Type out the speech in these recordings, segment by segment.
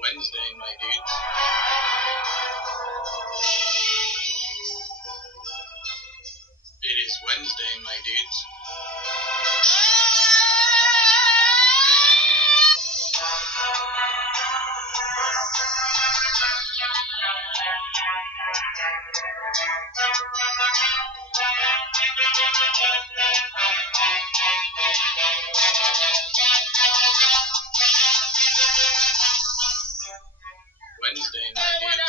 Wednesday, my dudes. It is Wednesday, my dudes. Wednesday, my dudes.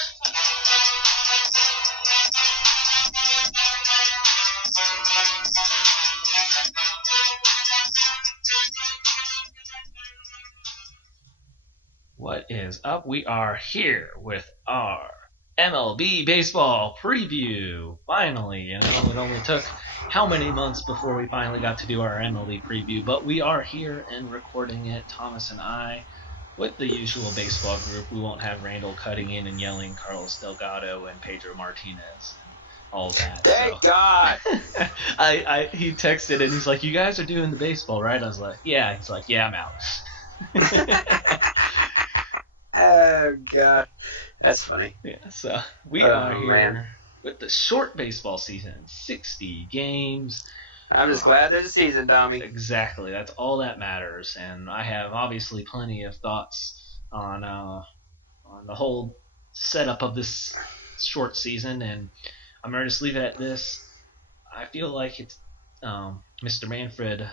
What is up? We are here with our MLB baseball preview. Finally, it only took how many months before we finally got to do our MLB preview, but we are here and recording it, Thomas and I, with the usual baseball group. We won't have Randall cutting in and yelling Carlos Delgado and Pedro Martinez and all that. Thank God. He texted and he's like, "You guys are doing the baseball, right?" I was like, "Yeah." He's like, "Yeah, I'm out." Oh, God. That's funny. Yeah, so we are here man. with the short baseball season, 60 games. I'm just glad there's a season, Tommy. Exactly, that's all that matters. And I have obviously plenty of thoughts on the whole setup of this short season, and I'm going to just leave it at this. I feel like it's Mr. Manfred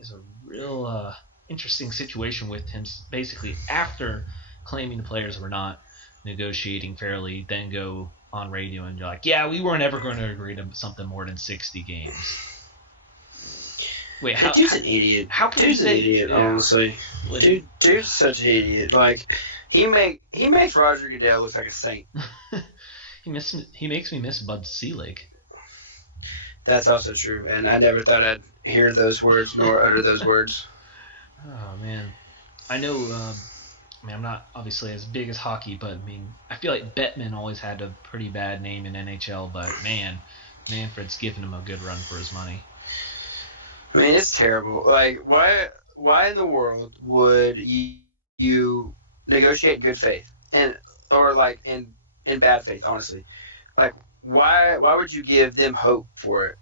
is a real interesting situation with him. Basically, after claiming the players were not negotiating fairly, then go on radio and you're like, "Yeah, we weren't ever going to agree to something more than 60 games." Wait, Dude's an idiot. How can Dude's you an say, idiot, honestly. Dude's such an idiot. Like, he makes Roger Goodell look like a saint. He makes me miss Bud Selig. That's also true, and I never thought I'd hear those words nor utter those words. Oh, man. I know, I'm not obviously as big as hockey, but, I feel like Bettman always had a pretty bad name in NHL, but, man, Manfred's giving him a good run for his money. It's terrible. Like, why in the world would you negotiate in good faith or in bad faith? Honestly, like, why would you give them hope for it?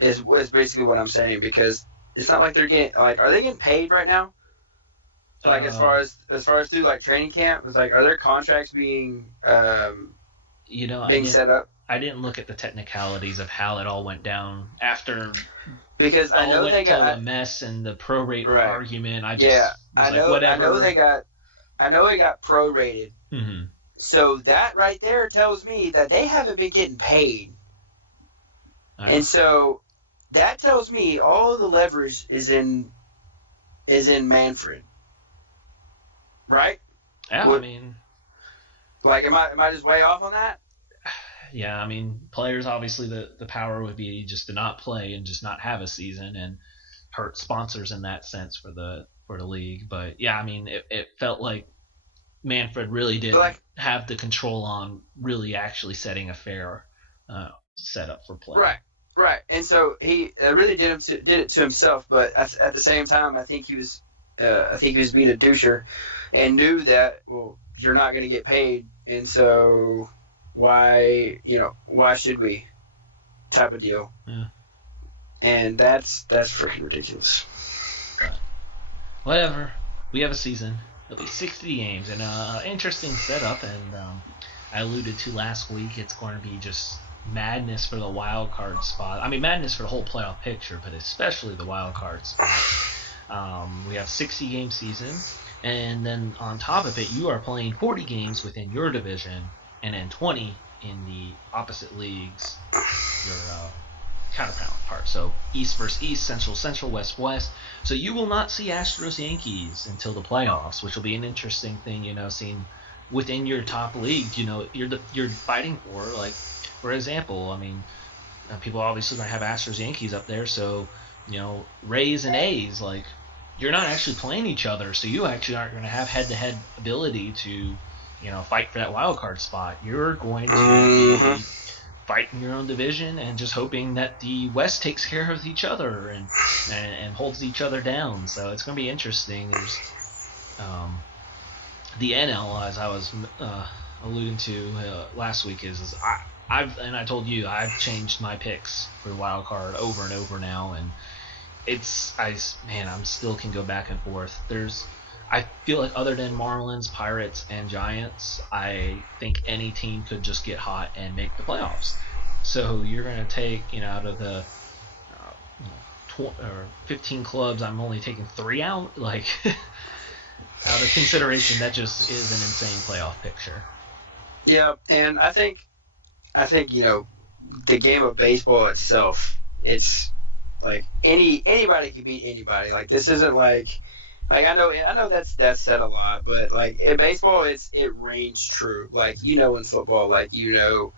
Is basically what I'm saying, because it's not like they're getting, like, are they getting paid right now? Like, as far as through, like, training camp, it's like, are their contracts being set up? I didn't look at the technicalities of how it all went down after. Because I know they got a mess and the prorate argument. I know it got prorated. Mm-hmm. So that right there tells me that they haven't been getting paid, and so that tells me all of the leverage is in Manfred, right? Yeah, like, am I just way off on that? Yeah, players, obviously the power would be just to not play and just not have a season and hurt sponsors in that sense for the league. But yeah, it felt like Manfred really did have the control on really actually setting a fair setup for play. Right. And so he really did it to himself. But at the same time, I think he was being a doucher and knew that, well, you're not going to get paid, and so why should we, type of deal. Yeah. And that's freaking ridiculous. But whatever. We have a season. It'll be 60 games and interesting setup. And I alluded to last week, it's going to be just madness for the wild card spot. Madness for the whole playoff picture, but especially the wild card spot. We have 60 game season, and then on top of it, you are playing 40 games within your division, and then 20 in the opposite leagues, your counterpart. So East versus East, Central, West. So you will not see Astros Yankees until the playoffs, which will be an interesting thing, seeing within your top league, you're fighting for, like, for example, people obviously going to have Astros Yankees up there, so, Rays and A's, like, you're not actually playing each other, so you actually aren't going to have head-to-head ability to, fight for that wild card spot. You're going to be fighting your own division and just hoping that the West takes care of each other and holds each other down. So it's going to be interesting. There's the NL, as I was alluding to last week, is I told you I've changed my picks for the wild card over and over now, and I'm still can go back and forth. I feel like other than Marlins, Pirates, and Giants, I think any team could just get hot and make the playoffs. So you're going to take, out of the 15 clubs, I'm only taking 3 out. Like, out of consideration, that just is an insane playoff picture. Yeah, and I think the game of baseball itself, it's like anybody can beat anybody. Like, this isn't like I know that's said a lot, but like in baseball, it reigns true. Like, in football, like you know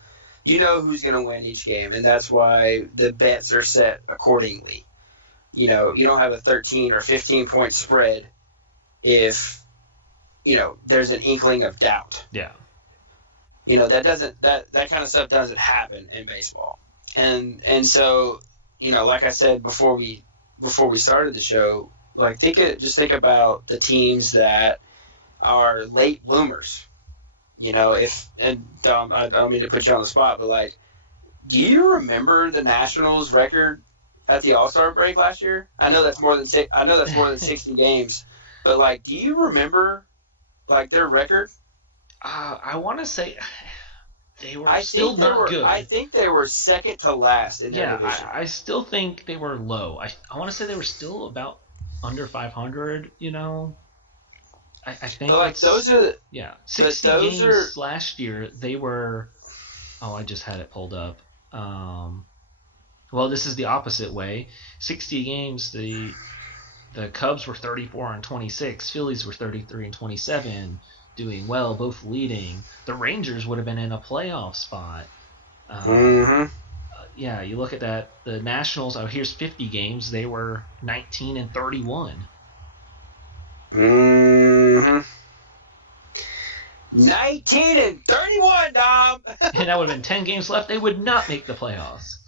who's gonna win each game, and that's why the bets are set accordingly. You don't have a 13 or 15 point spread if there's an inkling of doubt. Yeah. That kind of stuff doesn't happen in baseball. And so, like I said before we started the show, like just think about the teams that are late bloomers. I don't mean to put you on the spot, but like, do you remember the Nationals record at the All-Star break last year? I know that's more than 60 games, but like, do you remember like their record? I want to say they were not good. I think they were second to last in their division. I still think they were low. I want to say they were still about under 500. I think. But like those are 60 games last year. They were. Oh, I just had it pulled up. Well, this is the opposite way. 60 games. The Cubs were 34-26. Phillies were 33-27. Doing well, both leading. The Rangers would have been in a playoff spot. You look at that. The Nationals. Oh, here's 50 games. They were 19-31. 19-31, Dom. And that would have been 10 games left. They would not make the playoffs.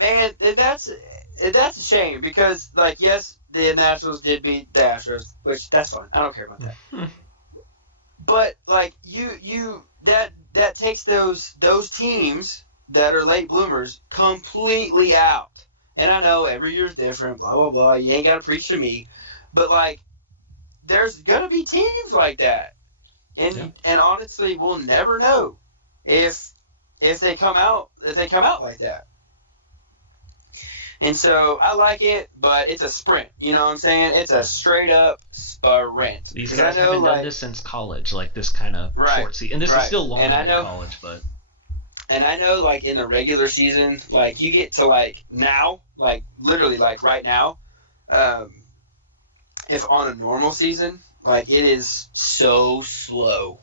And that's a shame because, like, yes, the Nationals did beat the Astros, which that's fine. I don't care about that. But like that takes those teams that are late bloomers completely out. And I know every year's different, blah blah blah. You ain't gotta preach to me, but like there's gonna be teams like that, and honestly, we'll never know if they come out like that. And so I like it, but it's a sprint. You know what I'm saying? It's a straight up sprint. These guys haven't done this since college, like this kind of short season. And this is still longer than college, but. And I know, like, in the regular season, like, you get to, like, now, like, literally, like, right now, if on a normal season, like, it is so slow.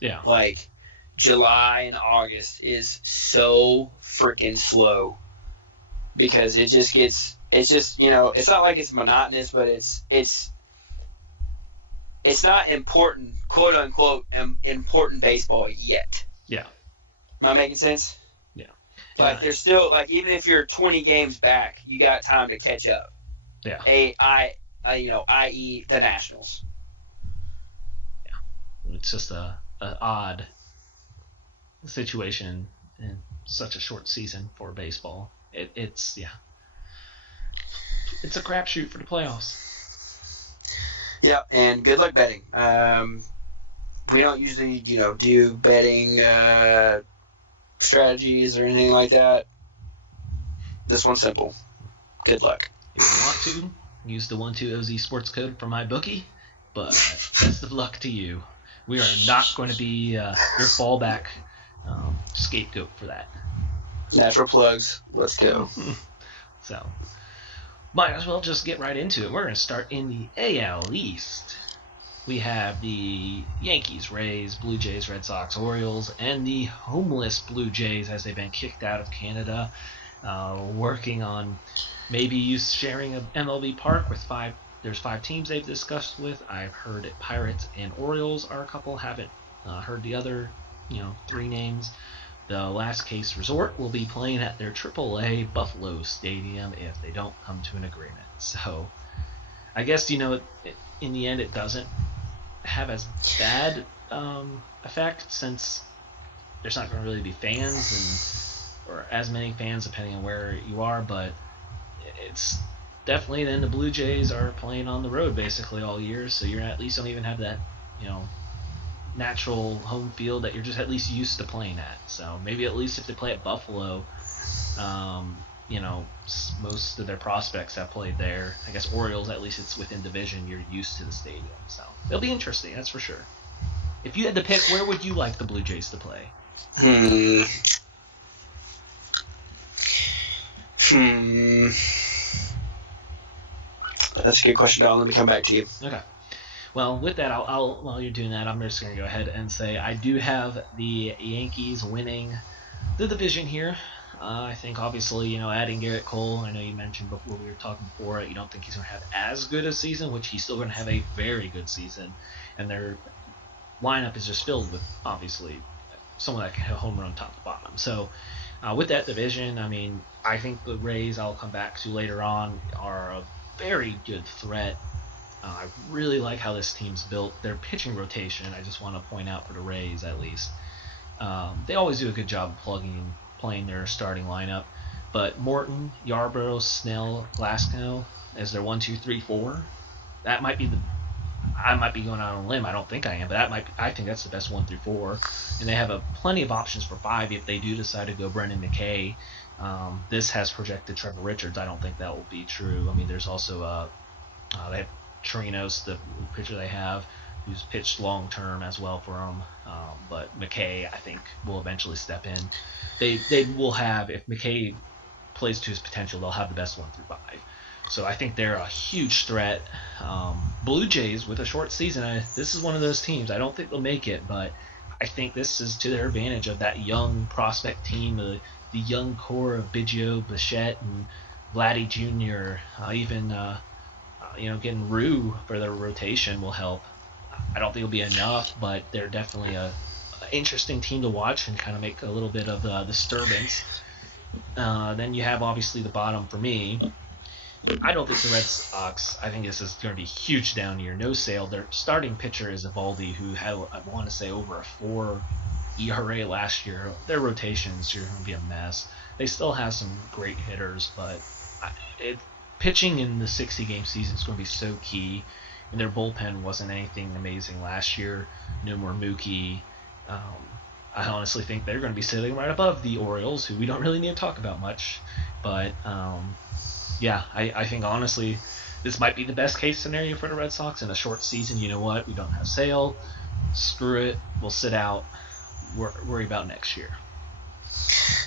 Yeah. Like, July and August is so freaking slow. Because it's just, it's not like it's monotonous, but it's not important, quote unquote, important baseball yet. Yeah. Am I making sense? Yeah. Like, there's still, like, even if you're 20 games back, you got time to catch up. Yeah. I.e. the Nationals. Yeah. It's just a odd situation in such a short season for baseball. It's a crapshoot for the playoffs. Yeah, and good luck betting. We don't usually, do betting strategies or anything like that. This one's simple. Good luck. If you want to, use the 12OZ sports code for my bookie, but best of luck to you. We are not going to be your fallback scapegoat for that. Natural plugs. Let's go. So, might as well just get right into it. We're going to start in the AL East. We have the Yankees, Rays, Blue Jays, Red Sox, Orioles, and the homeless Blue Jays as they've been kicked out of Canada, working on maybe sharing an MLB park with five. There's 5 teams they've discussed with. I've heard it, Pirates and Orioles are a couple. Haven't heard the other, 3 names. The Last Case Resort will be playing at their AAA Buffalo Stadium if they don't come to an agreement. So, I guess, in the end it doesn't have as bad effect since there's not going to really be fans or as many fans depending on where you are, but it's definitely then the Blue Jays are playing on the road basically all year, so you're at least don't even have that, natural home field that you're just at least used to playing at. So maybe at least if they play at Buffalo, most of their prospects have played there. I guess Orioles, at least it's within division, you're used to the stadium, so it'll be interesting, that's for sure. If you had to pick, where would you like the Blue Jays to play? That's a good question, Don. Let me come back to you. Okay. Well, with that, I'll while you're doing that, I'm just going to go ahead and say I do have the Yankees winning the division here. I think, obviously, adding Garrett Cole, I know you mentioned before we were talking before it, you don't think he's going to have as good a season, which he's still going to have a very good season. And their lineup is just filled with, obviously, someone that can hit a home run top to bottom. So, with that division, I think the Rays, I'll come back to later on, are a very good threat. I really like how this team's built. Their pitching rotation, I just want to point out for the Rays at least. They always do a good job of playing their starting lineup. But Morton, Yarbrough, Snell, Glasnow as their 1, 2, 3, 4. That might be I might be going out on a limb. I don't think I am, but I think that's the best 1 through 4. And they have plenty of options for 5 if they do decide to go Brendan McKay. This has projected Trevor Richards. I don't think that will be true. There's also they have Trinos, the pitcher they have, who's pitched long term as well for them. But McKay, I think, will eventually step in. They will have, if McKay plays to his potential, they'll have the best 1 through 5. So I think they're a huge threat. Blue Jays, with a short season, this is one of those teams. I don't think they'll make it, but I think this is to their advantage of that young prospect team, the young core of Biggio, Bichette, and Vladdy Jr., getting Rue for their rotation will help. I don't think it'll be enough, but they're definitely an interesting team to watch and kind of make a little bit of disturbance. Then you have, obviously, the bottom for me. I don't think the Red Sox, I think this is going to be a huge down year. No Sale. Their starting pitcher is Eovaldi, who had, I want to say, over a 4 ERA last year. Their rotations are going to be a mess. They still have some great hitters, but pitching in the 60-game season is going to be so key. And their bullpen wasn't anything amazing last year. No more Mookie. I honestly think they're going to be sitting right above the Orioles, who we don't really need to talk about much. But, I think, honestly, this might be the best case scenario for the Red Sox in a short season. You know what? We don't have Sale. Screw it. We'll sit out. Worry about next year.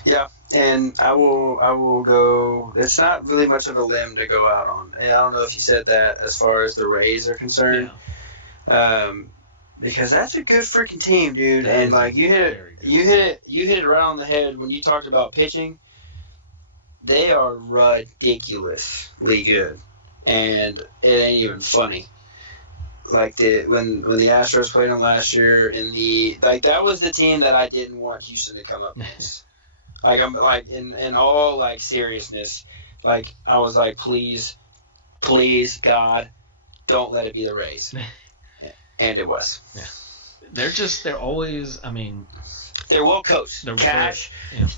Yeah, and I will go. It's not really much of a limb to go out on. And I don't know if you said that as far as the Rays are concerned. Yeah. Because that's a good freaking team, dude. And you hit it right on the head when you talked about pitching. They are ridiculously good, and it ain't even funny. When the Astros played them last year that was the team that I didn't want Houston to come up against. In all seriousness, I was like, please God, don't let it be the Rays. And it was. Yeah. They're always, they're well coached.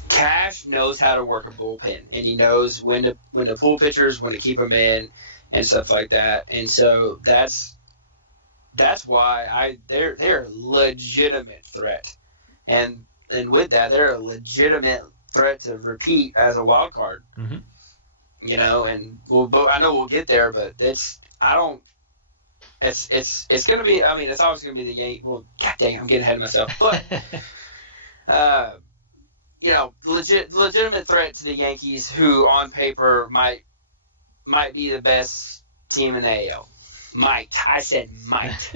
Cash knows how to work a bullpen, and he knows when to pull pitchers, when to keep them in, and stuff like that. And so that's why they're a legitimate threat, and with that, they're a legitimate threat to repeat as a wild card. Mm-hmm. And I know we'll get there, but it's going to be. It's always going to be the Yankees. Well, god dang, I'm getting ahead of myself. But legitimate threat to the Yankees, who on paper might be the best team in the AL. I said might.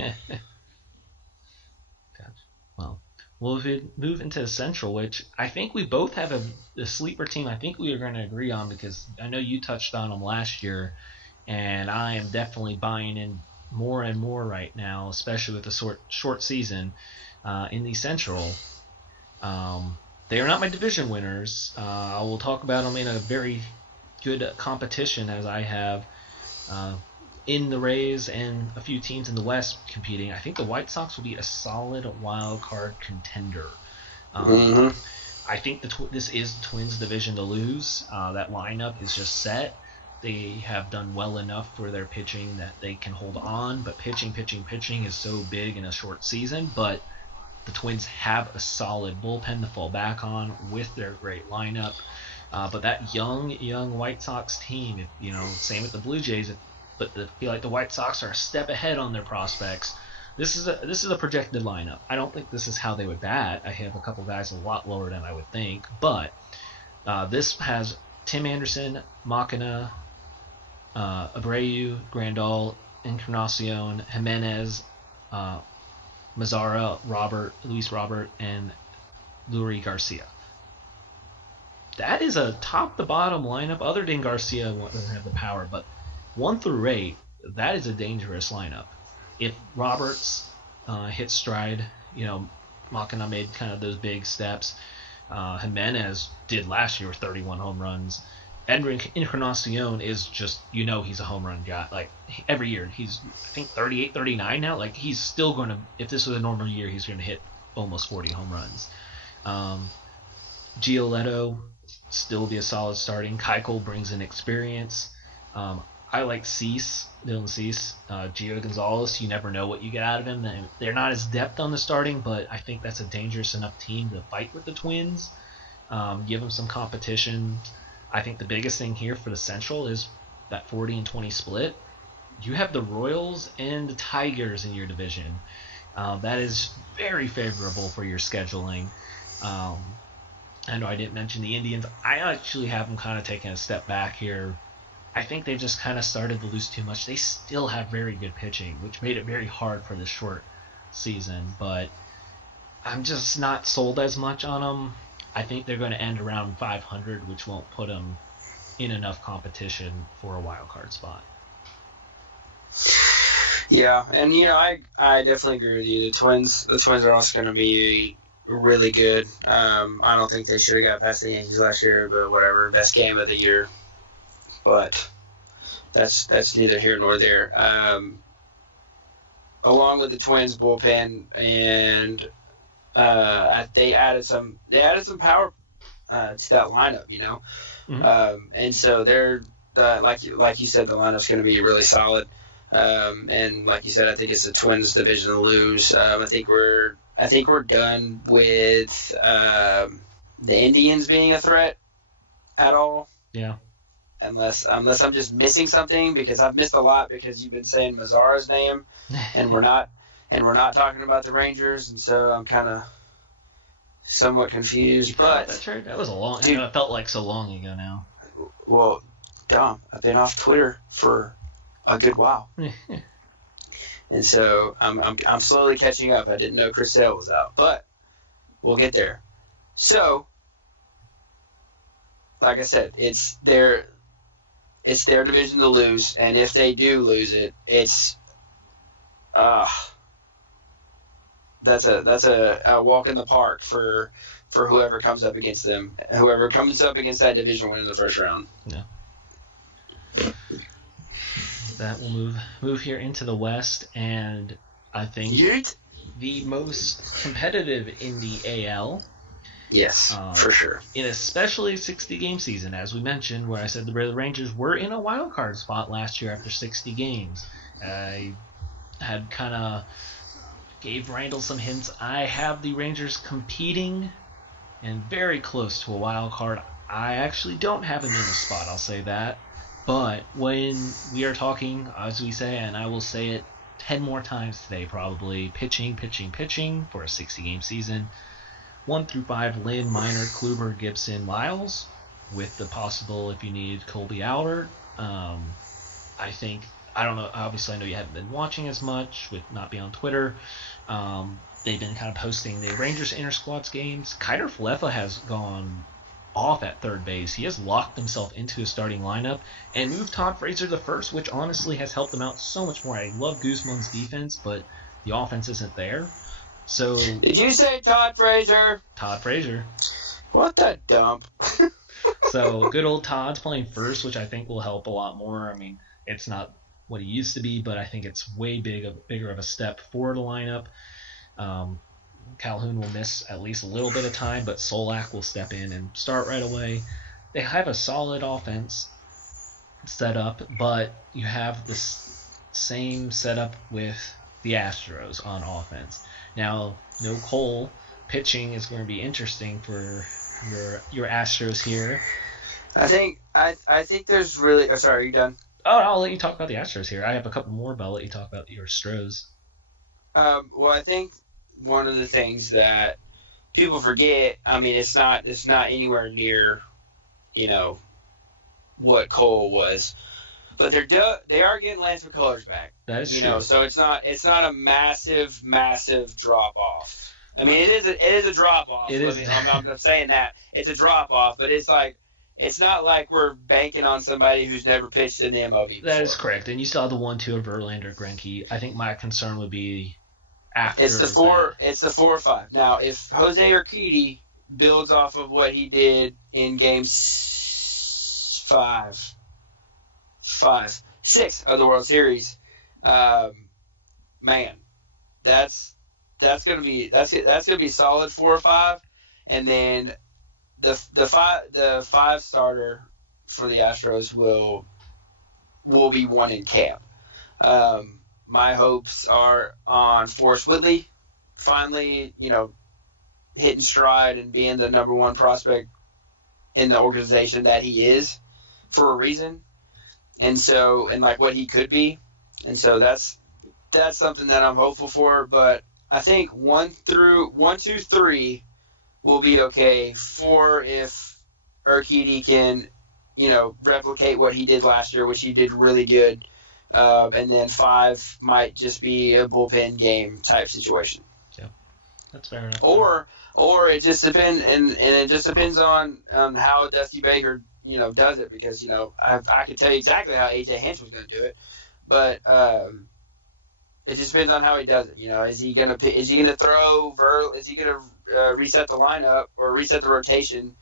Well, if we move into the Central, which I think we both have a sleeper team I think we are going to agree on, because I know you touched on them last year, and I am definitely buying in more and more right now, especially with the short season in the Central. They are not my division winners. I will talk about them in a very good competition, as I have in the Rays and a few teams in the West competing, I think the White Sox will be a solid wild card contender. I think this is the Twins' division to lose. That lineup is just set. They have done well enough for their pitching that they can hold on, but pitching is so big in a short season. But the Twins have a solid bullpen to fall back on with their great lineup. But that young White Sox team, same with the Blue Jays, but I feel like the White Sox are a step ahead on their prospects. This is a projected lineup. I don't think this is how they would bat. I have a couple guys a lot lower than I would think, but this has Tim Anderson, Machina, Abreu, Grandal, Encarnacion, Jimenez, Mazzara, Luis Robert, and Lurie Garcia. That is a top-to-bottom lineup. Other than Garcia doesn't have the power, but 1 through 8, that is a dangerous lineup. If Roberts hits stride, Machina made kind of those big steps. Jimenez did last year with 31 home runs. Edwin Encarnacion is just, he's a home run guy. Like, every year, he's, I think, 38, 39 now. Like, he's still going to, if this was a normal year, he's going to hit almost 40 home runs. Giolito still be a solid starting. Keuchel brings in experience. I like Dylan Cease. Gio Gonzalez, you never know what you get out of him. They're not as depth on the starting, but I think that's a dangerous enough team to fight with the Twins. Give them some competition. I think the biggest thing here for the Central is that 40-20 split. You have the Royals and the Tigers in your division. That is very favorable for your scheduling. I know I didn't mention the Indians. I actually have them kind of taking a step back here. I think they've just kind of started to lose too much. They still have very good pitching, which made it very hard for this short season. But I'm just not sold as much on them. I think they're going to end around 500, which won't put them in enough competition for a wild card spot. Yeah, and I definitely agree with you. The Twins are also going to be really good. I don't think they should have got past the Yankees last year, but whatever. Best game of the year. But that's neither here nor there. Along with the Twins bullpen, and they added some power to that lineup, Mm-hmm. and so they're like you said, the lineup's going to be really solid. And like you said, I think it's the Twins division to lose. I think we're done with the Indians being a threat at all. Yeah. Unless I'm just missing something, because I've missed a lot because you've been saying Mazzara's name, and we're not talking about the Rangers, and so I'm kind of somewhat confused. But that was a long. Dude, it felt like so long ago now. Well, Dom, I've been off Twitter for a good while, and so I'm slowly catching up. I didn't know Chris Sale was out, but we'll get there. So, like I said, it's their division to lose, and if they do lose it, it's that's a walk in the park for whoever comes up against them, whoever comes up against that division win in the first round. Yeah. That will move here into the West, and I think the most competitive in the AL. Yes, for sure. In especially a 60-game season, as we mentioned, where I said the Rangers were in a wild card spot last year after 60 games. I had kind of gave Randall some hints. I have the Rangers competing and very close to a wild card. I actually don't have them in a spot, I'll say that. But when we are talking, as we say, and I will say it 10 more times today probably, pitching for a 60-game season. 1 through 5, Lynn, Minor, Kluber, Gibson, Miles, with the possible, if you need, Colby Albert. I don't know, obviously I know you haven't been watching as much with not being on Twitter. They've been kind of posting the Rangers inter-squads games. Kiter Falefa has gone off at third base. He has locked himself into a starting lineup and moved Todd Frazier to first, which honestly has helped him out so much more. I love Guzman's defense, but the offense isn't there. So, did you say Todd Frazier? Todd Frazier. What the dump? So good old Todd's playing first, which I think will help a lot more. I mean, it's not what he used to be, but I think it's way bigger of a step for the lineup. Calhoun will miss at least a little bit of time, but Solak will step in and start right away. They have a solid offense set up, but you have this same setup with the Astros on offense. Now, no Cole. Pitching is going to be interesting for your Astros here. I think there's really. Oh, sorry, are you done? Oh, I'll let you talk about the Astros here. I have a couple more, but I'll let you talk about your Astros. Well, I think one of the things that people forget. I mean, it's not anywhere near, what Cole was, but they are getting Lance McCullers back. That is true. So it's not a massive drop off. I mean, it is a drop off. I'm not saying that it's a drop off, but it's not like we're banking on somebody who's never pitched in the MLB before. That is correct, and you still have the 1-2 of Verlander, Greinke. I think my concern would be after. It's the 4 or 5. Now, if Jose Urquidy builds off of what he did in Game 6 of the World Series, man, that's gonna be solid 4 or 5, and then the 5 starter for the Astros will be one in camp. My hopes are on Forrest Whitley finally, hitting stride and being the number 1 prospect in the organization that he is for a reason, and like what he could be, and so that's something that I'm hopeful for. But I think 1, 2, 3 will be okay. 4 if Urquidy can, replicate what he did last year, which he did really good. And then 5 might just be a bullpen game type situation. Yeah, that's fair enough. Or it just depends, and it just depends on how Dusty Baker, does it, because I could tell you exactly how AJ Hinch was going to do it, but it just depends on how he does it. Is he gonna throw Is he gonna reset the lineup or reset the rotation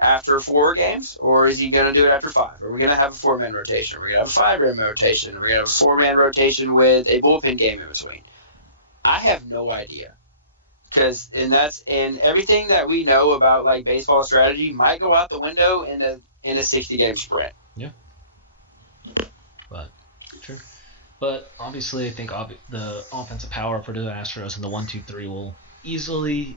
after 4 games, or is he gonna do it after 5? Are we gonna have a 4-man rotation? Are we gonna have a 5-man rotation? Are we gonna have a 4-man rotation with a bullpen game in between? I have no idea, and everything that we know about like baseball strategy might go out the window in a 60-game sprint. Yeah, but true. But obviously, I think the offensive power for the Astros and the 1-2-3 will easily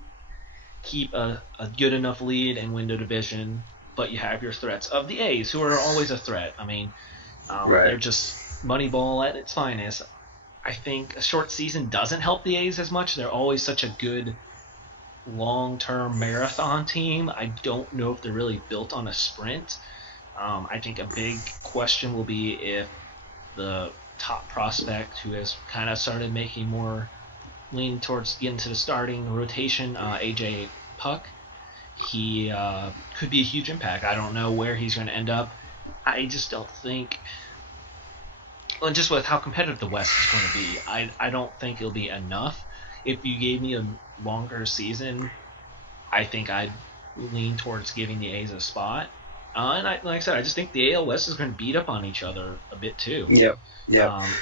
keep a good enough lead and win the division. But you have your threats of the A's, who are always a threat. I mean, right. They're just Moneyball at its finest. I think a short season doesn't help the A's as much. They're always such a good long-term marathon team. I don't know if they're really built on a sprint. I think a big question will be if the top prospect, who has kind of started making more lean towards getting to the starting rotation, AJ Puck, he could be a huge impact. I don't know where he's going to end up. I just don't think, well, just with how competitive the West is going to be, I don't think it'll be enough. If you gave me a longer season, I think I'd lean towards giving the A's a spot. And like I said, I just think the AL West is going to beat up on each other a bit too. Yep.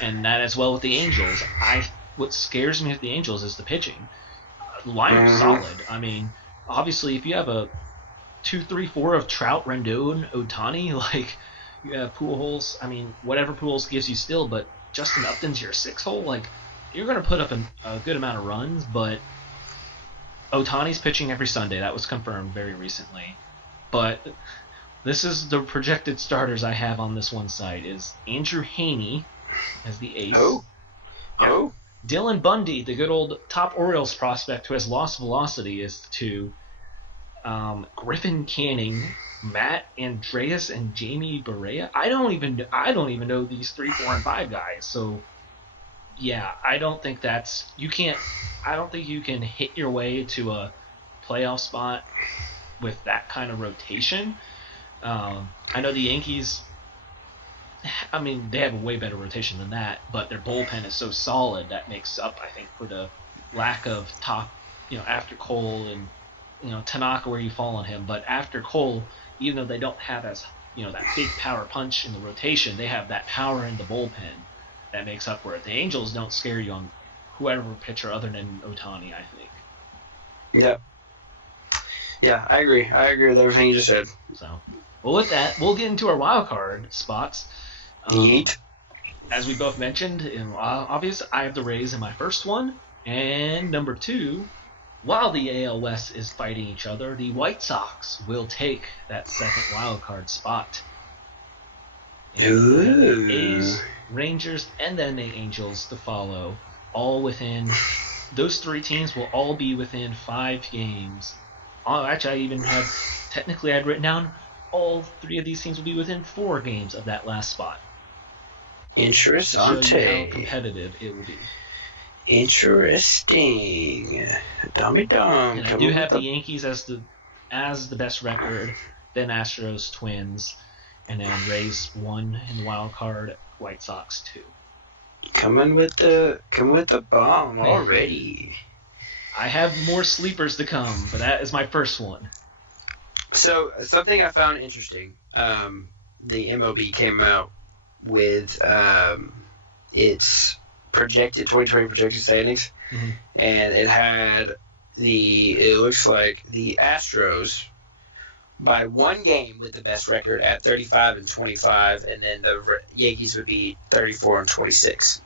And that as well with the Angels. What scares me with the Angels is the pitching. The lineup's solid. I mean, obviously, if you have a 2, 3, 4 of Trout, Rendon, Ohtani, like you have Pujols. I mean, whatever Pujols gives you still, but Justin Upton's your 6-hole. Like, you're going to put up a good amount of runs, but Ohtani's pitching every Sunday. That was confirmed very recently. But this is the projected starters I have on this one side is Andrew Heaney as the ace. Oh. Yeah. Oh. Dylan Bundy, the good old top Orioles prospect who has lost velocity, is 2. Griffin Canning, Matt Andreas, and Jamie Barrea. I don't even know these 3, 4, and 5 guys. So yeah, I don't think you can hit your way to a playoff spot with that kind of rotation. I know the Yankees, I mean, they have a way better rotation than that, but their bullpen is so solid that makes up, I think, for the lack of top, after Cole and, Tanaka, where you fall on him. But after Cole, even though they don't have that big power punch in the rotation, they have that power in the bullpen. that makes up for it. The Angels don't scare you on whoever pitcher other than Ohtani, I think. Yeah. Yeah, I agree. I agree with everything you just said. So, well, with that, we'll get into our wild card spots. Yeet. As we both mentioned, obvious, I have the Rays in my first one, and number 2, while the AL West is fighting each other, the White Sox will take that second wild card spot. And A's, Rangers, and then the Angels to follow, all within. Those 3 teams will all be within 5 games. Oh, actually, I had written down all 3 of these teams will be within 4 games of that last spot. Interesting. To show you how competitive it will be. Interesting. Dummy dumb. And I do have the Yankees as the best record, then Astros, Twins, and then Rays 1 in the wild card, White Sox 2. Coming with the bomb already. I have more sleepers to come, but that is my first one. So something I found interesting. The MLB came out with its projected 2020 projected standings, and it had it looks like the Astros by 1 game with the best record at 35-25, and then the Yankees would be 34-26.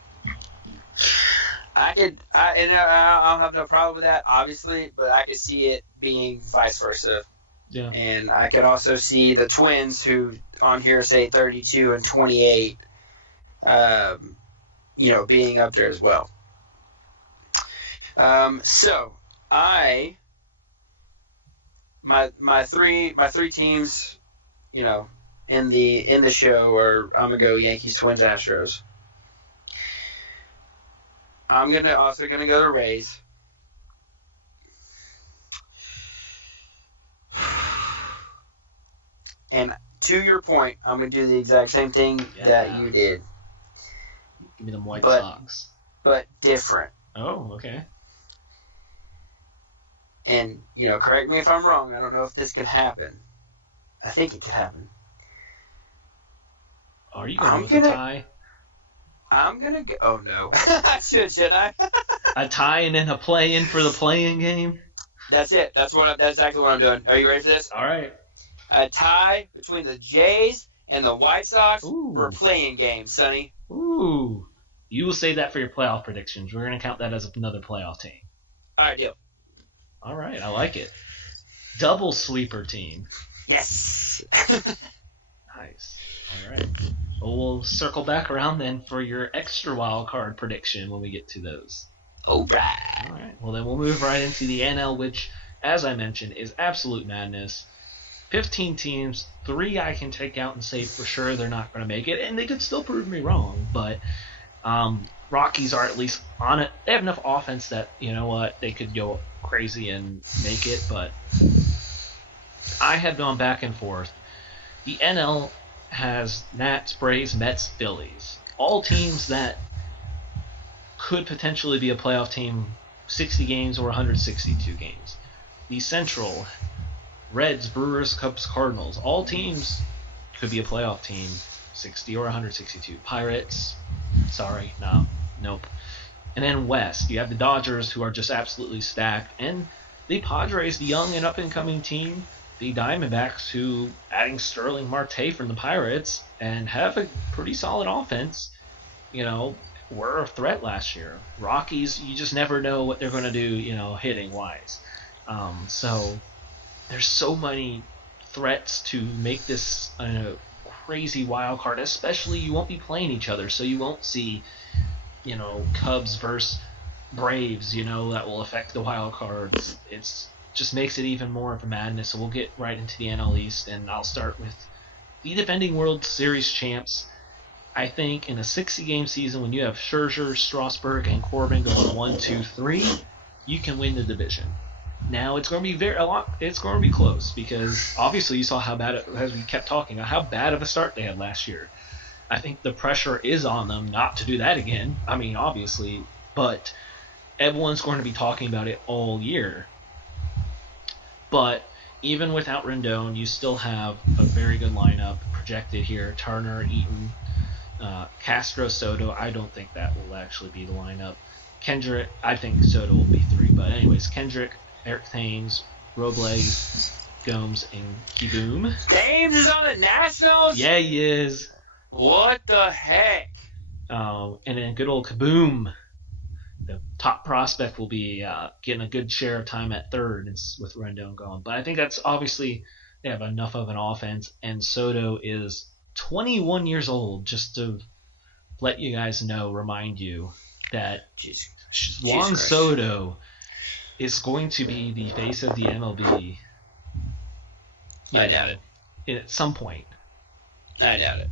I don't have no problem with that, obviously, but I could see it being vice versa. Yeah. And I could also see the Twins, who on here say 32-28, being up there as well. So my three teams, in the show are I'm gonna go Yankees, Twins, Astros. I'm also gonna go to Rays. And to your point, I'm going to do the exact same thing that you did. Give me them White Sox. But different. Oh, okay. And, correct me if I'm wrong. I don't know if this could happen. I think it could happen. Are you going with a tie? I'm going to go. Oh, no. Should I? A tie and then a play-in for the play-in game? That's it. That's exactly what I'm doing. Are you ready for this? All right. A tie between the Jays and the White Sox for a play-in game, Sonny. Ooh. You will save that for your playoff predictions. We're going to count that as another playoff team. All right, deal. All right, I like it. Double sleeper team. Yes. Nice. All right. Well, we'll circle back around then for your extra wild card prediction when we get to those. All right. All right. Well, then we'll move right into the NL, which, as I mentioned, is absolute madness. 15 teams, 3 I can take out and say for sure they're not going to make it, and they could still prove me wrong, but Rockies are at least on it. They have enough offense that, they could go crazy and make it, but I have gone back and forth. The NL has Nats, Braves, Mets, Phillies. All teams that could potentially be a playoff team, 60 games or 162 games. The Central, Reds, Brewers, Cubs, Cardinals. All teams could be a playoff team, 60 or 162. Pirates, nope. And then West, you have the Dodgers, who are just absolutely stacked, and the Padres, the young and up-and-coming team, the Diamondbacks, who, adding Sterling Marte from the Pirates, and have a pretty solid offense, were a threat last year. Rockies, you just never know what they're going to do, hitting-wise. So there's so many threats to make this a crazy wild card, especially you won't be playing each other, so you won't see, Cubs versus Braves, that will affect the wild cards. It's just makes it even more of a madness. So we'll get right into the NL East, and I'll start with the defending World Series champs. I think in a 60-game season, when you have Scherzer, Strasburg, and Corbin going 1, 2, 3, you can win the division. Now it's going to be it's going to be close because obviously you saw how bad as we kept talking about how bad of a start they had last year. I think the pressure is on them not to do that again. I mean, obviously, but everyone's going to be talking about it all year. But even without Rendon, you still have a very good lineup projected here. Turner, Eaton, Castro, Soto, I don't think that will actually be the lineup. Kendrick, I think Soto will be 3. But anyways, Kendrick, Eric Thames, Robles, Gomes, and Kieboom. Thames is on the Nationals? Yeah, he is. What the heck? And then good old Kaboom. The top prospect will be getting a good share of time at third with Rendon gone. But I think that's obviously they have enough of an offense. And Soto is 21 years old, just to let you guys know, remind you that Juan Soto is going to be the face of the MLB. I doubt it. At some point. I doubt it.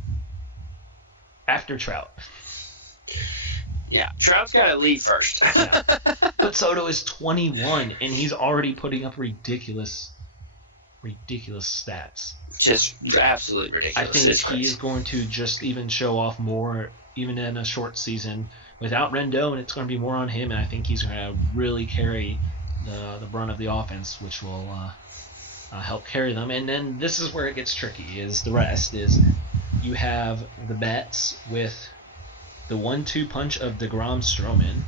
After Trout. Yeah, Trout's got to leave first. Yeah. But Soto is 21, and he's already putting up ridiculous stats. Just absolutely ridiculous. I think he is going to just even show off more, even in a short season. Without Rendon, it's going to be more on him, and I think he's going to really carry the brunt of the offense, which will help carry them. And then this is where it gets tricky, is the rest. Is you have the Mets with the 1-2 punch of DeGrom Stroman.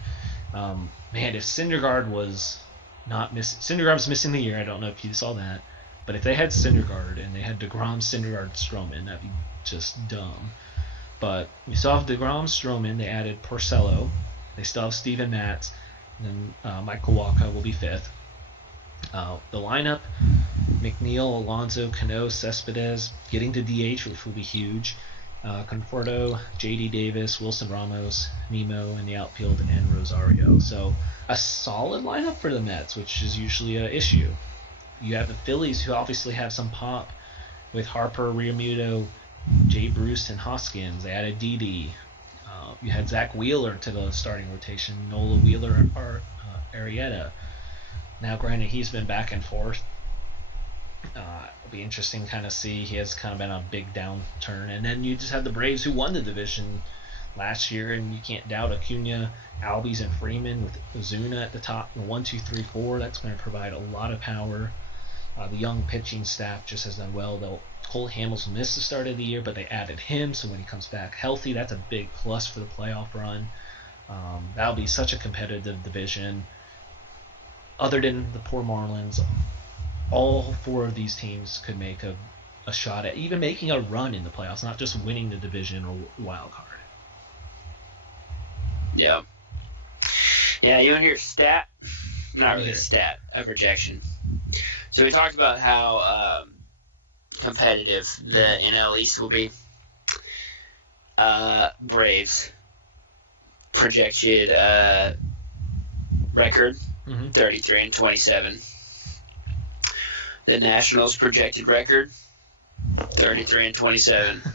Man, if Syndergaard was not missing, Syndergaard's missing the year. I don't know if you saw that, but if they had Syndergaard and they had DeGrom, Syndergaard, Stroman, that'd be just dumb. But you still have DeGrom, Stroman. They added Porcello. They still have Steven Matz. And then Mike Kawaka will be 5th. The lineup: McNeil, Alonso, Cano, Cespedes, getting to DH, which will be huge. Conforto, J.D. Davis, Wilson Ramos, Nemo in the outfield, and Rosario. So a solid lineup for the Mets, which is usually an issue. You have the Phillies, who obviously have some pop with Harper, Realmuto, Jay Bruce, and Hoskins. They added Didi. You had Zach Wheeler to the starting rotation, Nola Wheeler, and Arrieta. Now, granted, he's been back and forth. It'll be interesting to kind of see. He has kind of been a big downturn. And then you just have the Braves, who won the division last year, and you can't doubt Acuna, Albies, and Freeman with Ozuna at the top. 1, 2, 3, 4. That's going to provide a lot of power. The young pitching staff just has done well. Cole Hamels missed the start of the year, but they added him, so when he comes back healthy, that's a big plus for the playoff run. That'll be such a competitive division. Other than the poor Marlins, all 4 of these teams could make a shot at even making a run in the playoffs, not just winning the division or wild card. Yeah. Yeah, you want to hear a stat? Not really a stat, a projection. So we talked about how competitive the NL East will be. Braves projected record 33-27. The Nationals projected record 33-27.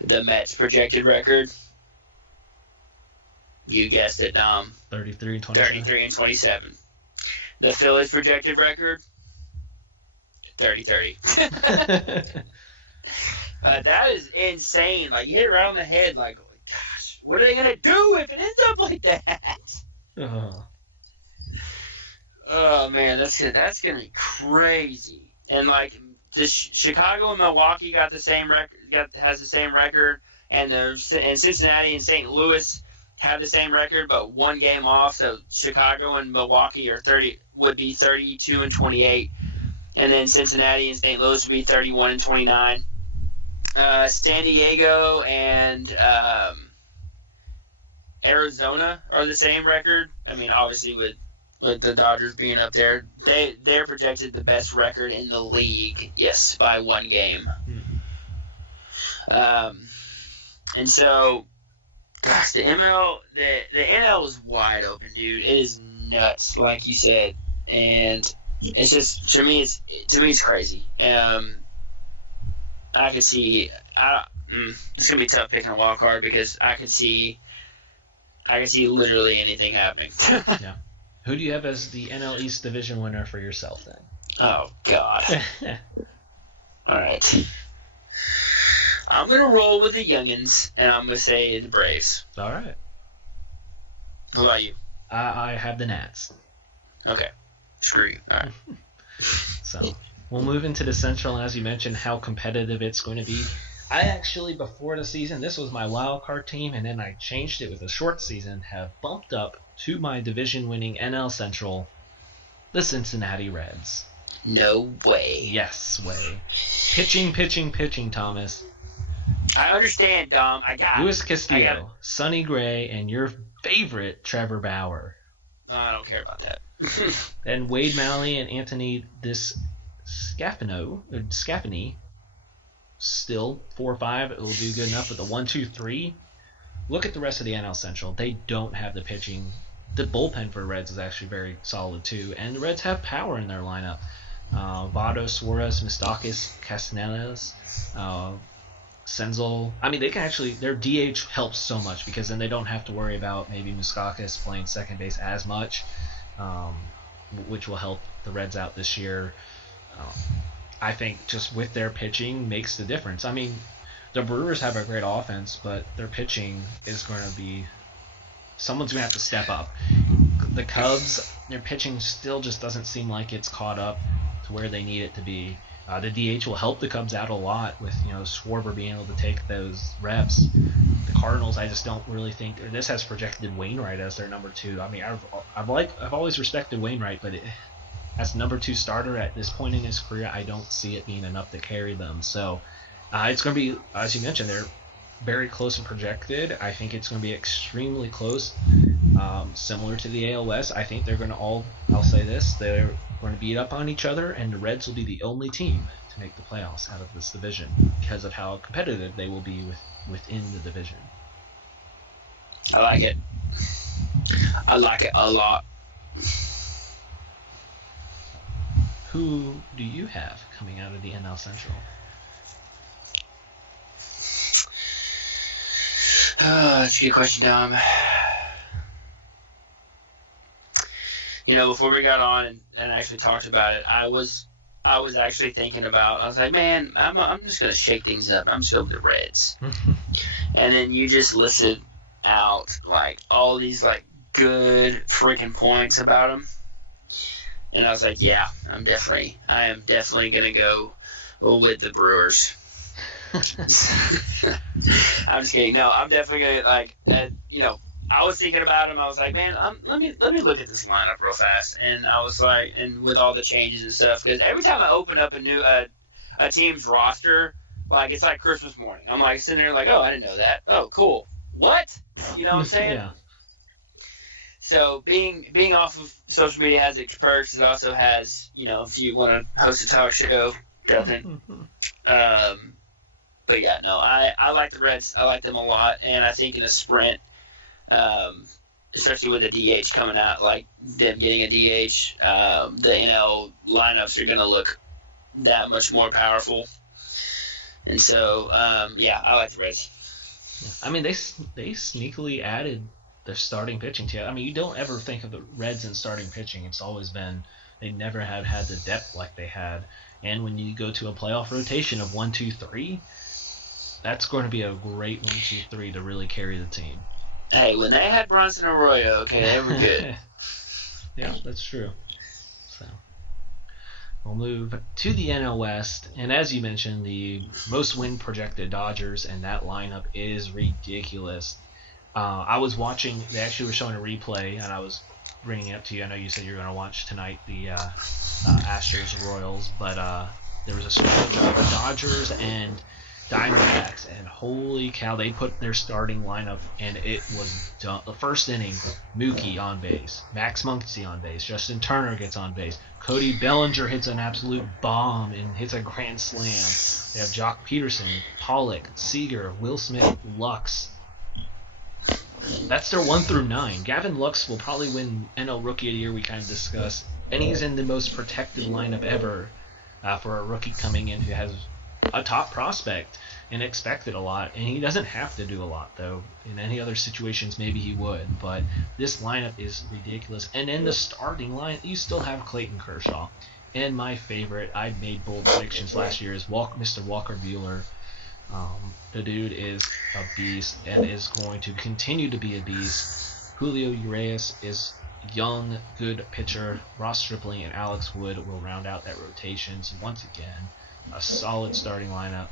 The Mets projected record, you guessed it, Dom, 33-27. 33-27. The Phillies projected record 30-30. That is insane. Like, you hit it right on the head. Like, gosh, what are they gonna do if it ends up like that? Oh man, that's gonna be crazy. And like, Chicago and Milwaukee got the same record. Has the same record, and Cincinnati and St. Louis have the same record, but 1 game off. So Chicago and Milwaukee would be 32-28. And then Cincinnati and St. Louis would be 31-29. San Diego and Arizona are the same record. I mean, obviously with the Dodgers being up there, they're projected the best record in the league. Yes, by 1 game. And so, gosh, the NL is wide open, dude. It is nuts, like you said, and it's just, to me it's crazy. I could see it's gonna be tough picking a wild card because I could see literally anything happening. Yeah. Who do you have as the NL East division winner for yourself then? Oh God. All right. I'm gonna roll with the youngins, and I'm gonna say the Braves. All right. What about you? I have the Nats. Okay. Screw you. All right. So we'll move into the Central, and as you mentioned, how competitive it's going to be. I actually, before the season, this was my wild card team, and then I changed it with a short season, have bumped up to my division-winning NL Central, the Cincinnati Reds. No way. Yes, way. Pitching, Thomas. I understand, Dom. I got Luis Castillo, Sonny Gray, and your favorite Trevor Bauer. I don't care about that. Then Wade Miley and Anthony Scafani. Still 4-5. It will do good enough with the 1-2-3. Look at the rest of the NL Central. They don't have the pitching. The bullpen for the Reds is actually very solid too, and the Reds have power in their lineup. Votto, Suarez, Moustakas, Castanedas, Senzel. I mean, they can actually. Their DH helps so much because then they don't have to worry about maybe Moustakas playing second base as much, which will help the Reds out this year. I think just with their pitching makes the difference. I mean, the Brewers have a great offense, but their pitching is going to be someone's going to have to step up. The Cubs, their pitching still just doesn't seem like it's caught up to where they need it to be. The DH will help the Cubs out a lot with Schwarber being able to take those reps. The Cardinals, I just don't really think this has projected Wainwright as their number 2. I mean, I've always respected Wainwright, but as number 2 starter at this point in his career, I don't see it being enough to carry them. So it's going to be, as you mentioned, they're very close and projected. I think it's going to be extremely close, similar to the AL West. I think they're going to I'll say this, they're going to beat up on each other, and the Reds will be the only team to make the playoffs out of this division because of how competitive they will be within the division. I like it. I like it a lot. Who do you have coming out of the NL Central? That's a good question, Dom. Before we got on and actually talked about it, I was actually thinking about. I was like, man, I'm just gonna shake things up. I'm just going with the Reds. And then you just listed out like all these like good freaking points about them. And I was like, yeah, I am definitely going to go with the Brewers. I'm just kidding. No, I'm definitely going to, I was thinking about him. I was like, man, let me look at this lineup real fast. And I was like, and with all the changes and stuff, because every time I open up a new a team's roster, like it's like Christmas morning. I'm like sitting there like, oh, I didn't know that. Oh, cool. What? You know what I'm saying? Yeah. So being off of social media has its perks. It also has, if you want to host a talk show, doesn't. But yeah, no, I like the Reds. I like them a lot, and I think in a sprint, especially with the DH coming out, like them getting a DH, the NL lineups are going to look that much more powerful. And so, I like the Reds. I mean, they sneakily added their starting pitching to it. I mean, you don't ever think of the Reds in starting pitching. It's always been they never have had the depth like they had. And when you go to a playoff rotation of 1, 2, 3, that's going to be a great 1, 2, 3 to really carry the team. Hey, when they had Bronson Arroyo, okay, they were good. Yeah, that's true. So we'll move to the NL West, and as you mentioned, the most win projected Dodgers, and that lineup is ridiculous. I was watching. They actually were showing a replay, and I was bringing it up to you. I know you said you were going to watch tonight the Astros Royals, but there was a scrimmage of the Dodgers and Diamondbacks, and holy cow, they put their starting lineup, and it was done. The first inning, Mookie on base, Max Muncy on base, Justin Turner gets on base, Cody Bellinger hits an absolute bomb and hits a grand slam. They have Jock Peterson, Pollock, Seager, Will Smith, Lux. That's their 1 through 9. Gavin Lux will probably win NL Rookie of the Year, we kind of discussed, and he's in the most protected lineup ever for a rookie coming in who has a top prospect and expected a lot, and he doesn't have to do a lot, though. In any other situations, maybe he would, but this lineup is ridiculous. And in the starting line, you still have Clayton Kershaw. And my favorite, I made bold predictions last year, is Mr. Walker Buehler. The dude is a beast and is going to continue to be a beast. Julio Urias is young, good pitcher. Ross Stripling and Alex Wood will round out that rotation. So once again, a solid starting lineup.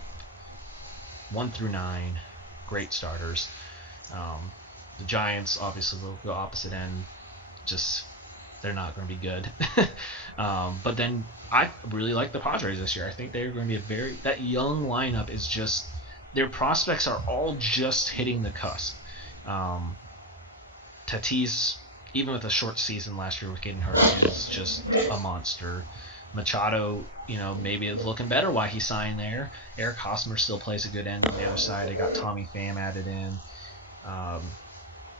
1 through 9, great starters. The Giants, obviously, the opposite end, just they're not going to be good. But then I really like the Padres this year. I think they're going to be that young lineup is just, their prospects are all just hitting the cusp. Tatis, even with a short season last year with getting hurt, is just a monster. Machado, maybe is looking better why he signed there. Eric Hosmer still plays a good end on the other side. They got Tommy Pham added in.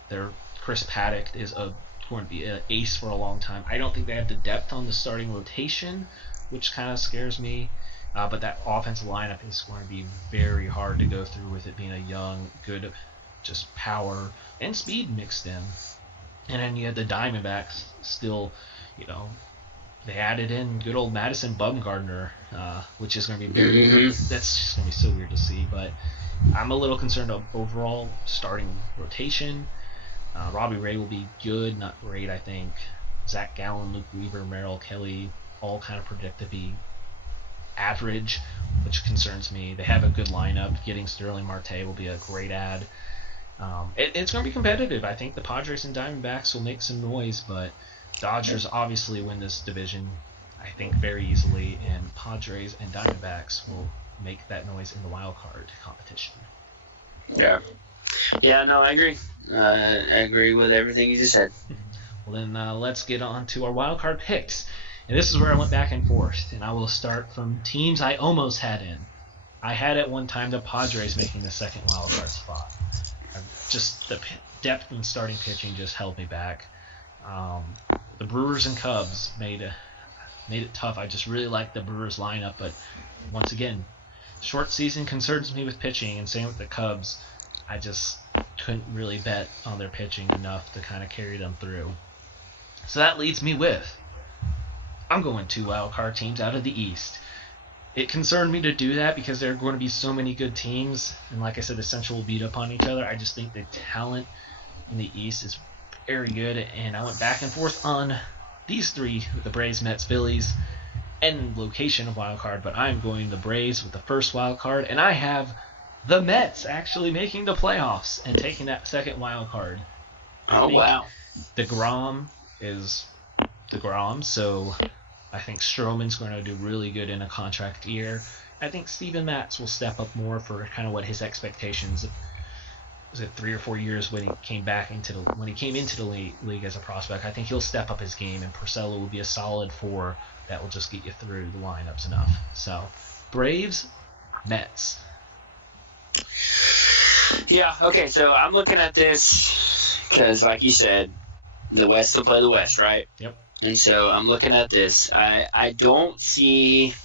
Their Chris Paddock is going to be an ace for a long time. I don't think they have the depth on the starting rotation, which kind of scares me. But that offensive lineup is going to be very hard to go through with it being a young, good, just power and speed mixed in. And then you had the Diamondbacks still, they added in good old Madison Bumgarner, which is going to be very weird. That's just going to be so weird to see. But I'm a little concerned of overall starting rotation. Robbie Ray will be good, not great, I think. Zach Gallen, Luke Weaver, Merrill Kelly, all kind of predict to be average, which concerns me. They have a good lineup. Getting Sterling Marte will be a great add. It's going to be competitive. I think the Padres and Diamondbacks will make some noise, but Dodgers obviously win this division, I think, very easily, and Padres and Diamondbacks will make that noise in the wild card competition. Yeah. Yeah, no, I agree. I agree with everything you just said. Well, then let's get on to our wild card picks. And this is where I went back and forth, and I will start from teams I almost had in. I had at one time the Padres making the second wild card spot. Just the depth in starting pitching just held me back. The Brewers and Cubs made it tough. I just really liked the Brewers lineup, but once again, short season concerns me with pitching, and same with the Cubs. I just couldn't really bet on their pitching enough to kind of carry them through. So that leads me with, I'm going 2 wild card teams out of the East. It concerned me to do that because there are going to be so many good teams, and like I said, the Central will beat up on each other. I just think the talent in the East is very good, and I went back and forth on these 3 with the Braves, Mets, Phillies, and location of wild card, but I'm going the Braves with the first wild card, and I have the Mets actually making the playoffs and taking that second wild card. Oh, wow. DeGrom is DeGrom, so I think Stroman's going to do really good in a contract year. I think Steven Matz will step up more for kind of what his expectations. Was it 3 or 4 years when he came into the league as a prospect? I think he'll step up his game, and Porcello will be a solid 4 that will just get you through the lineups enough. So, Braves, Mets. Yeah, okay, so I'm looking at this because, like you said, the West will play the West, right? Yep. And so I'm looking at this. I don't see...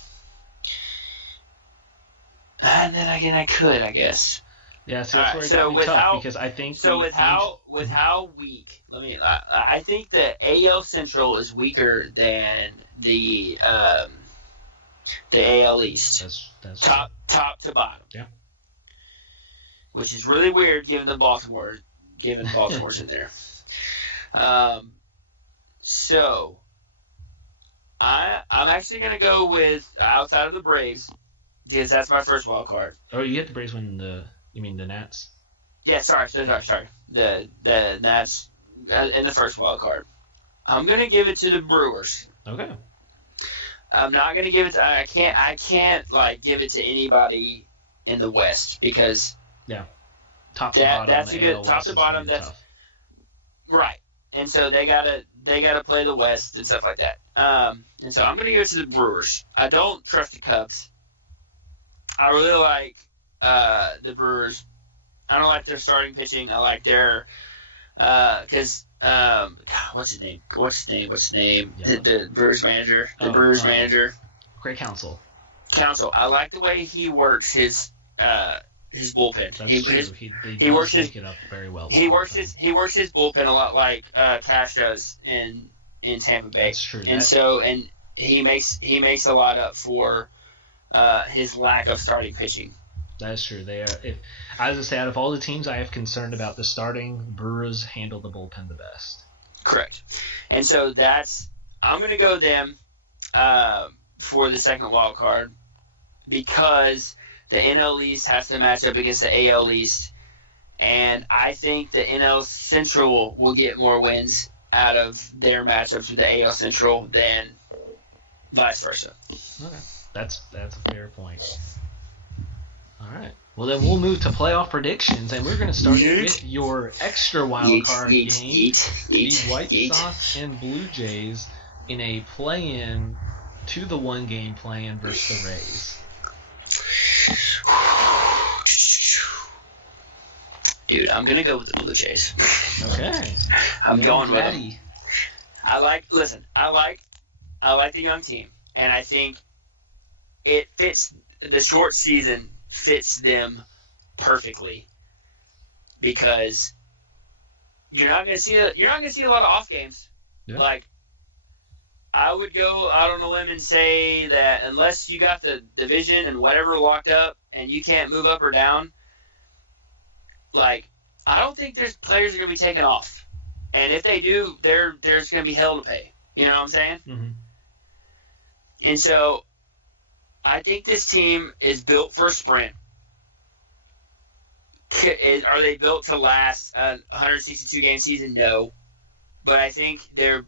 And then again, I could, I guess. Yeah, so that's where it got me tough, because I think... So with how weak... I think the AL Central is weaker than the AL East. That's top to bottom. Yeah. Which is really weird given Baltimore's in there. So I'm actually gonna go with outside of the Braves because that's my first wild card. Oh, you get the Braves when you mean the Nats? Yeah, sorry. The Nats in the first wild card. I'm gonna give it to the Brewers. Okay. I'm not gonna give it to. I can't like give it to anybody in the West because. Yeah. Top to bottom. That's a good top to bottom. That's tough. Right, and so they gotta play the West and stuff like that. And so I'm gonna go to the Brewers. I don't trust the Cubs. I really like the Brewers. I don't like their starting pitching. I like their because what's his name? Yeah. The Brewers manager. Great Counsell. I like the way he works his bullpen. That's true. He works his it up very well. He works his bullpen a lot like Cash does in Tampa Bay. That's true. And he makes a lot up for his lack of starting pitching. That is true. They are. As I say, out of all the teams I have concerned about the starting, Brewers handle the bullpen the best. Correct. And so I'm going to go them for the second wild card because The NL East has to match up against the AL East. And I think the NL Central will get more wins out of their matchups with the AL Central than vice versa. Okay. That's a fair point. All right. Well, then we'll move to playoff predictions, and we're going to start with your extra wild card game, the White Sox and Blue Jays in a play-in to the one-game play-in versus the Rays. Dude, I'm going to go with the Blue Jays. Okay. I'm going with them. I like the young team, and I think it fits the short season fits them perfectly because you're not going to see a lot of off games. Yeah. Like I would go out on a limb and say that unless you got the division and whatever locked up and you can't move up or down, like I don't think there's players are going to be taken off. And if they do, there's going to be hell to pay. You know what I'm saying? Mm-hmm. And so I think this team is built for a sprint. Are they built to last a 162-game season? No. But I think they're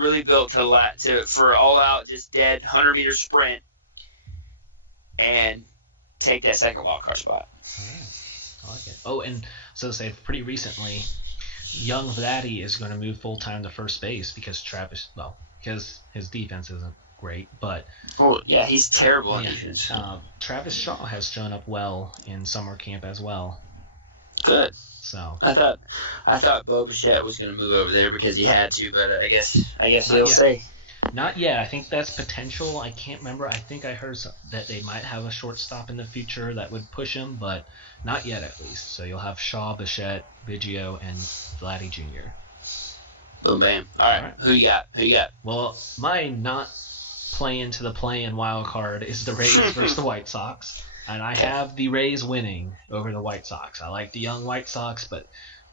really built for all-out, just dead 100-meter sprint and take that second wild card spot. All right. I like it. Oh, and so say pretty recently, young Vladdy is going to move full-time to first base because his defense isn't great, but he's terrible on defense. Travis Shaw has shown up well in summer camp as well. Good. So I thought Bo Bichette was going to move over there because he had to, but I guess he'll say. Not yet. I think that's potential. I can't remember. I think I heard that they might have a shortstop in the future that would push him, but not yet at least. So you'll have Shaw, Bichette, Biggio, and Vladdy Jr. Boom, bam. All right. Who you got? Well, my not playing to the play-in wild card is the Rays versus the White Sox, and I have the Rays winning over the White Sox. I like the young White Sox, but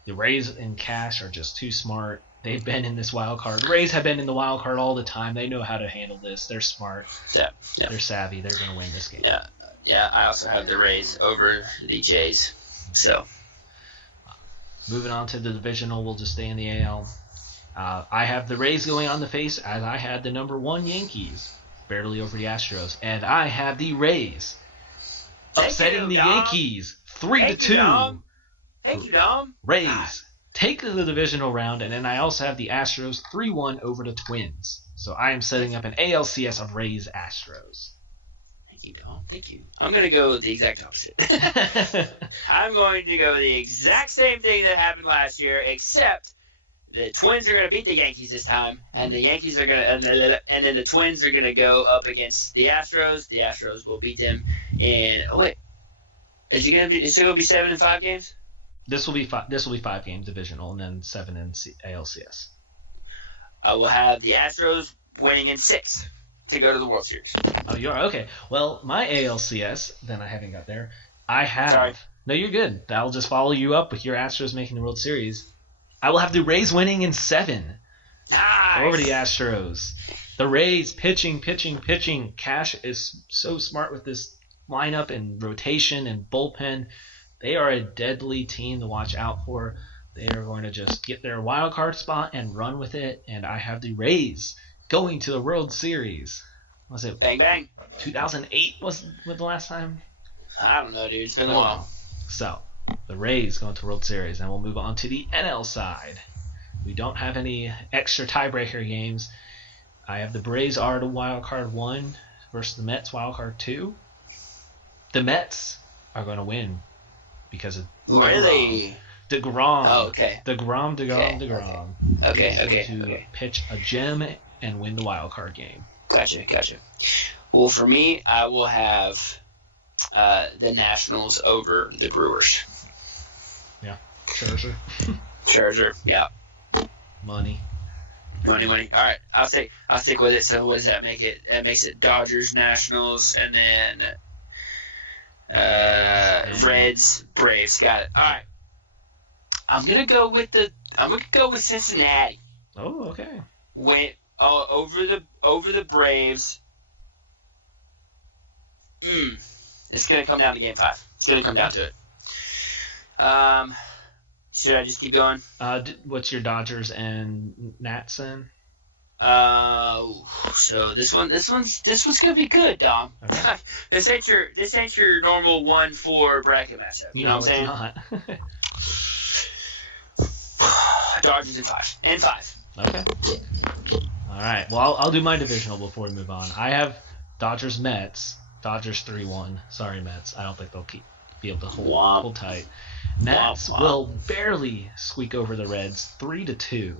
the Rays and Cash are just too smart. They've been in this wild card. The Rays have been in the wild card all the time. They know how to handle this. They're smart. Yeah. They're savvy. They're going to win this game. Yeah. I also have the Rays over the Jays. So, moving on to the divisional, we'll just stay in the AL. I have the Rays going on the face as I had the number 1 Yankees, barely over the Astros, and I have the Rays upsetting the Yankees 3-2. Thank you, Dom. Rays God. Take the divisional round, and then I also have the Astros 3-1 over the Twins. So I am setting up an ALCS of Rays Astros. Thank you, Dom. Thank you. I'm going to go the exact opposite. I'm going to go the exact same thing that happened last year, except the Twins are going to beat the Yankees this time, and the Yankees are going to, and then the Twins are going to go up against the Astros. The Astros will beat them. And is it going to be 7 in 5 games? This will be 5 games divisional, and then 7 in ALCS. I will have the Astros winning in 6 to go to the World Series. Oh, you are? Okay. Well, my ALCS, then I haven't got there. I have. Sorry. No, you're good. I'll just follow you up with your Astros making the World Series. I will have the Rays winning in 7 over the Astros. The Rays pitching. Cash is so smart with this lineup and rotation and bullpen. They are a deadly team to watch out for. They are going to just get their wild card spot and run with it. And I have the Rays going to the World Series. Was it bang bang? 2008 was the last time? I don't know, dude. It's been a while. So the Rays going to World Series, and we'll move on to the NL side. We don't have any extra tiebreaker games. I have the Braves are the wild card 1 versus the Mets wild card 2. The Mets are going to win because of really DeGrom. Oh, okay. DeGrom. Okay. He's going to pitch a gem and win the wild card game. Gotcha. Well, for me, I will have the Nationals over the Brewers. Yeah, Scherzer. Yeah. Money. All right, I'll stick with it. So what does that make it? That makes it Dodgers, Nationals, and then Reds, Braves. Got it. All right. I'm gonna go with Cincinnati. Oh, okay. Went over the Braves. This It's going to come down to Game 5. It's going to come down to it. Should I just keep going? What's your Dodgers and Nats then? So this one's gonna be good, Dom. Okay. This ain't your normal 1-4 bracket matchup. You know what I'm saying? Dodgers in 5 and 5. Okay. All right. Well, I'll do my divisional before we move on. I have Dodgers Mets. Dodgers 3-1. Sorry, Mets. I don't think they'll be able to hold tight. Nats will barely squeak over the Reds 3-2.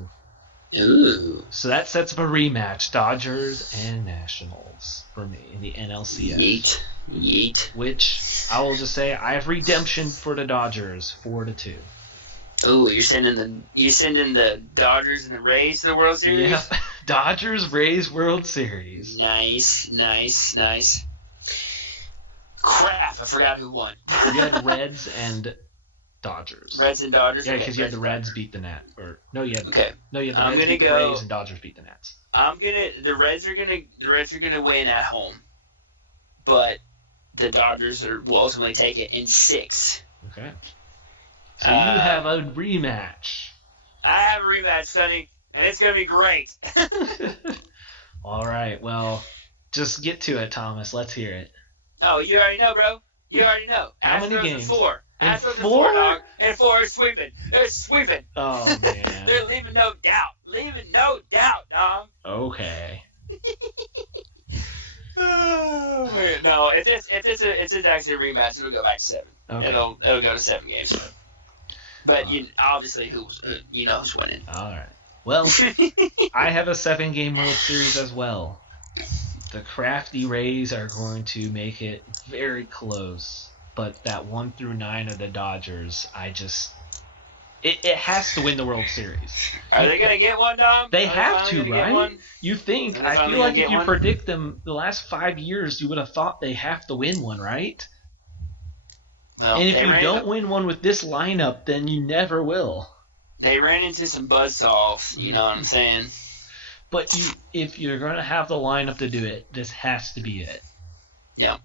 Ooh. So that sets up a rematch, Dodgers and Nationals for me in the NLCS. Yeet. Which I will just say I have redemption for the Dodgers 4-2. Ooh, you're sending the Dodgers and the Rays to the World Series? Yeah. Dodgers Rays World Series. Nice. Crap, I forgot who won. You had Reds and Dodgers. Reds and Dodgers? Yeah, because you had the Reds beat the Nats. You had the Reds beat the Rays and Dodgers beat the Nats. The Reds are gonna win at home. But the Dodgers will ultimately take it in 6. Okay. So you have a rematch. I have a rematch, Sonny, and it's gonna be great. All right, well, just get to it, Thomas. Let's hear it. Oh, you already know, bro. You already know. How many Astros games? In 4. In Astros 4? in 4, dog. And 4 is sweeping. They're sweeping. Oh, man. They're leaving no doubt. Dom. Okay. No, if it's actually a rematch, it'll go back to 7. Okay. It'll go to 7 games. But obviously, who's winning? All right. Well, I have a 7-game World Series as well. The crafty Rays are going to make it very close, but that 1 through 9 of the Dodgers, it has to win the World Series. Are they gonna get one, Dom? They have to, right? You think? I feel like if you predict them the last 5 years, you would have thought they have to win one, right? Well, and if you don't win one with this lineup, then you never will. They ran into some buzzsaws, you know what I'm saying? But if you're going to have the lineup to do it, this has to be it. Yeah.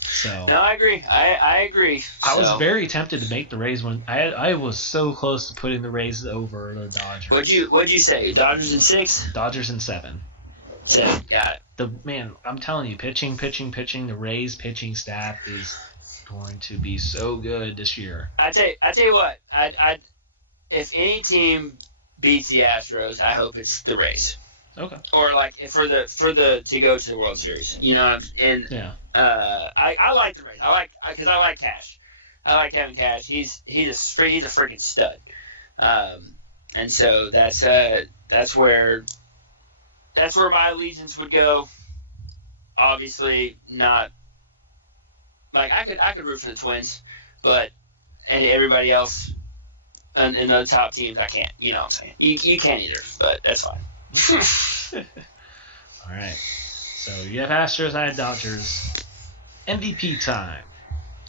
So. No, I agree. I agree. I was very tempted to make the Rays one. I was so close to putting the Rays over the Dodgers. What'd you say? Dodgers in 6? Dodgers in 7. 7. Got it. I'm telling you, pitching. The Rays pitching staff is going to be so good this year. I tell you what. If any team beats the Astros, I hope it's the Rays. Okay. Or like for the to go to the World Series, you know. And yeah. I like the Rays. I like Cash. I like Kevin Cash. He's a freaking stud. And so that's where my allegiance would go. Obviously not. Like I could root for the Twins, but and everybody else. And in the top teams, I can't. You know what I'm saying? You can't either, but that's fine. All right. So you have Astros, I have Dodgers. MVP time.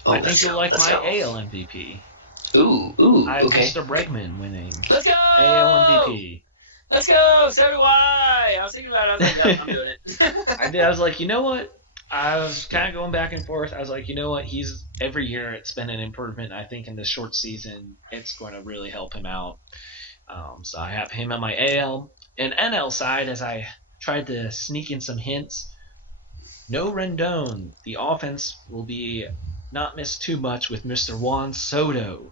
I think you'll like my AL MVP. Ooh, I have okay. Mr. Bregman winning. Let's go! AL MVP. Let's go! So do I! I was thinking about it. I was like, yep, I'm doing it. I was like, you know what? I was kind of going back and forth. I was like, you know what? Every year it's been an improvement. I think in this short season, it's going to really help him out. So I have him on my AL and NL side as I tried to sneak in some hints. No Rendon. The offense will be not missed too much with Mr. Juan Soto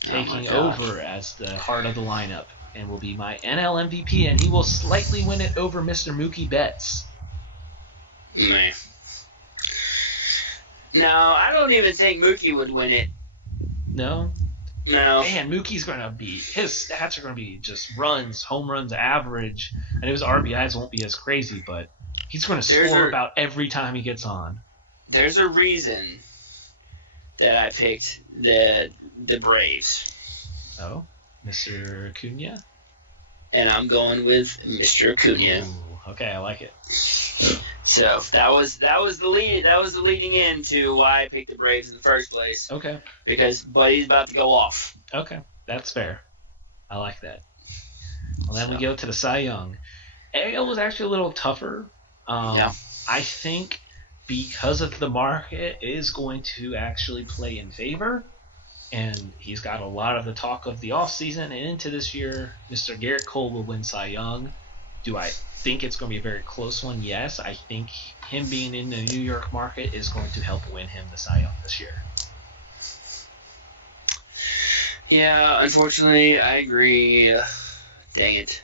taking over as the heart of the lineup and will be my NL MVP, and he will slightly win it over Mr. Mookie Betts. Man. No, I don't even think Mookie would win it. No? No. Man, Mookie's going to be – his stats are going to be just runs, home runs, average. And his RBIs won't be as crazy, but he's going to score about every time he gets on. There's a reason that I picked the Braves. Oh? Mr. Acuna? And I'm going with Mr. Acuna. Ooh, okay, I like it. So that was the lead. That was the leading in to why I picked the Braves in the first place. Okay. Because Buddy's about to go off. Okay, that's fair. I like that. Well, then we go to the Cy Young. AL was actually a little tougher. Yeah. I think because of the market, is going to actually play in favor. And he's got a lot of the talk of the offseason and into this year. Mr. Garrett Cole will win Cy Young. Do I think it's going to be a very close one? Yes. I think him being in the New York market is going to help win him the Cy Young this year. Yeah, unfortunately, I agree. Dang it.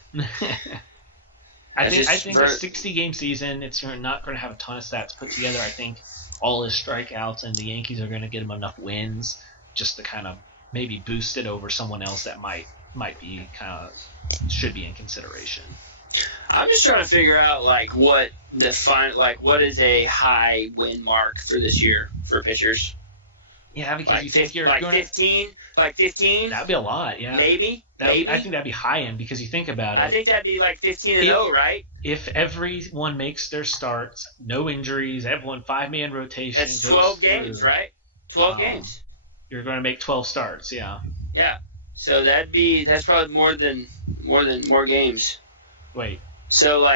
I think a 60-game season, it's not going to have a ton of stats put together. I think all his strikeouts and the Yankees are going to get him enough wins just to kind of maybe boost it over someone else that might be kind of should be in consideration. I'm just trying to figure out what is a high win mark for this year for pitchers. Yeah, because you think you're like going 15, like 15. That'd be a lot, yeah. Maybe. I think that'd be high end because you think about it. I think that'd be like 15-0, right? If everyone makes their starts, no injuries, everyone 5-man rotation. That's 12 games, right? 12 games. You're going to make 12 starts, yeah. Yeah. So that's probably more games. Wait. So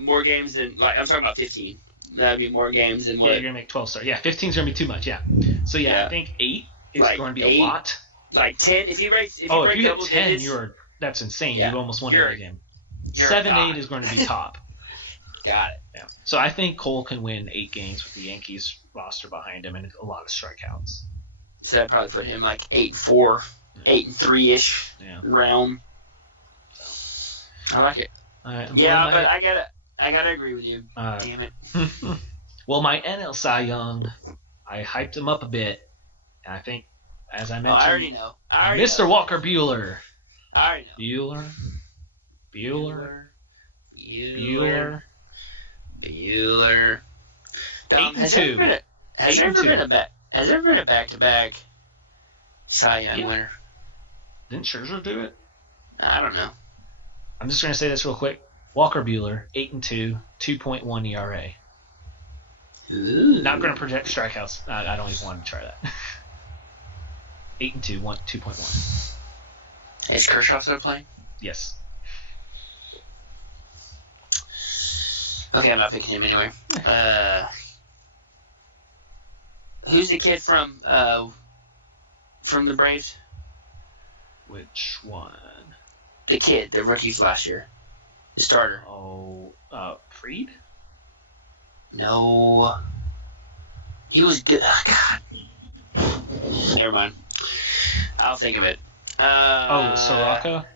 more games than I'm talking about 15. That'd be more games than what? Yeah, you're gonna make 12 starts. Yeah, 15's gonna be too much. Yeah. So yeah. I think 8 is going to be 8, a lot. Like 10, if you break hit double 10, digits, that's insane. Yeah. You almost won every game. 8 is going to be top. Got it. Yeah. So I think Cole can win 8 games with the Yankees roster behind him and a lot of strikeouts. So that'd probably put him like 8-4, 8-3-ish realm. I like it. Yeah, but I gotta agree with you. Damn it. Well, my NL Cy Young, I hyped him up a bit. And I think, as I mentioned, I already know. Mr. Walker Buehler. I already know. Buehler. 8-2. Has there ever been a back-to-back Cy Young winner? Didn't Scherzer do it? I don't know. I'm just going to say this real quick. Walker Buehler, 8-2, 2.1 ERA. Ooh. Not going to project strikeouts. I don't even want to try that. 8-2, 2.1. Is Kershaw still playing? Yes. Okay, I'm not picking him anyway. Who's the kid from the Braves? Which one? The kid, the rookies last year. The starter. Oh, Fried? No. He was good. Oh, God. Never mind. I'll think of it. Soroka?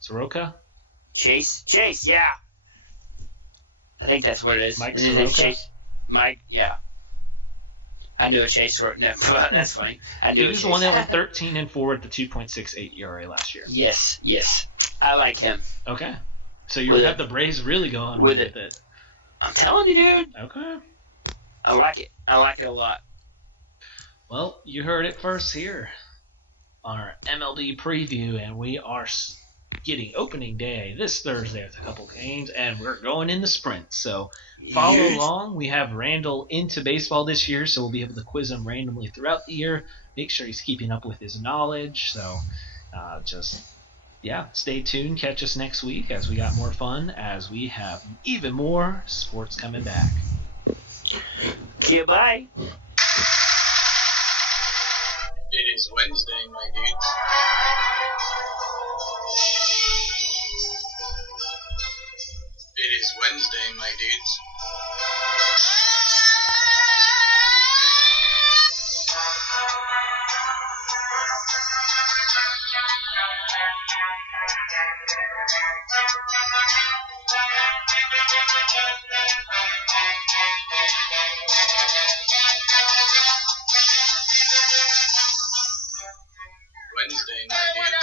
Soroka? Chase, yeah. I think that's what it is. Mike His Soroka? Chase. Mike, yeah. I knew a Chase Soroka. No, that's funny. I knew he was the one that went 13-4 at the 2.68 ERA last year. Yes. I like him. Okay. So you have the Braves really going with it. I'm telling you, dude. Okay. I like it. I like it a lot. Well, you heard it first here on our MLB preview, and we are getting opening day this Thursday with a couple games, and we're going in the sprint. So follow along. We have Randall into baseball this year, so we'll be able to quiz him randomly throughout the year. Make sure he's keeping up with his knowledge. So stay tuned. Catch us next week as we got more fun, as we have even more sports coming back. Goodbye. It is Wednesday, my dudes. It is Wednesday, my dudes. Wednesday, my dudes.